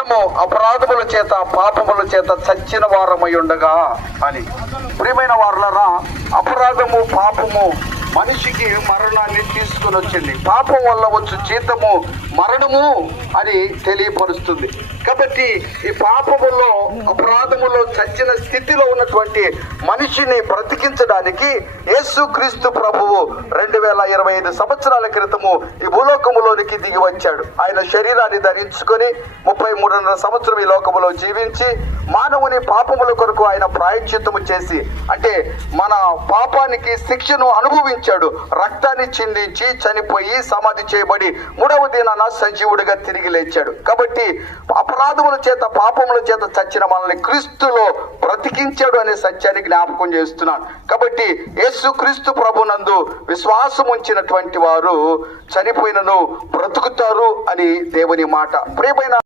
అపరాధముల చేత పాపముల చేత చచ్చిన వారమై ఉండగా అని. ప్రియమైన వారులారా, అపరాధము పాపము మనిషికి మరణాన్ని తీసుకుని వచ్చింది. పాపం వల్ల వచ్చు జీతము మరణము అని తెలియపరుస్తుంది. కాబట్టి ఈ పాపములో అపరాధములో చచ్చిన స్థితిలో ఉన్నటువంటి మనిషిని బ్రతికించడానికి యేసుక్రీస్తు ప్రభువు 2025 సంవత్సరాల క్రితము ఈ భూలోకములోనికి దిగి వచ్చాడు. ఆయన శరీరాన్ని ధరించుకొని 33.5 సంవత్సరం ఈ లోకములో జీవించి మానవుని పాపముల కొరకు ఆయన ప్రాయశ్చిత్తము చేసి, అంటే మన పాపానికి శిక్షను అనుభవించాడు. రక్తాన్ని చిందించి చనిపోయి సమాధి చేయబడి 3వ దినాన సజీవుడిగా తిరిగి లేచాడు. కాబట్టి అపరాధముల చేత పాపముల చేత చచ్చిన మనల్ని క్రీస్తులో బ్రతికించాడు అనే సత్యాన్ని జ్ఞాపకం చేస్తున్నాను. కాబట్టి యేసుక్రీస్తు ప్రభునందు విశ్వాసం ఉంచినటువంటి వారు చనిపోయినను బ్రతుకుతారు అని దేవుని మాట. ప్రియమైన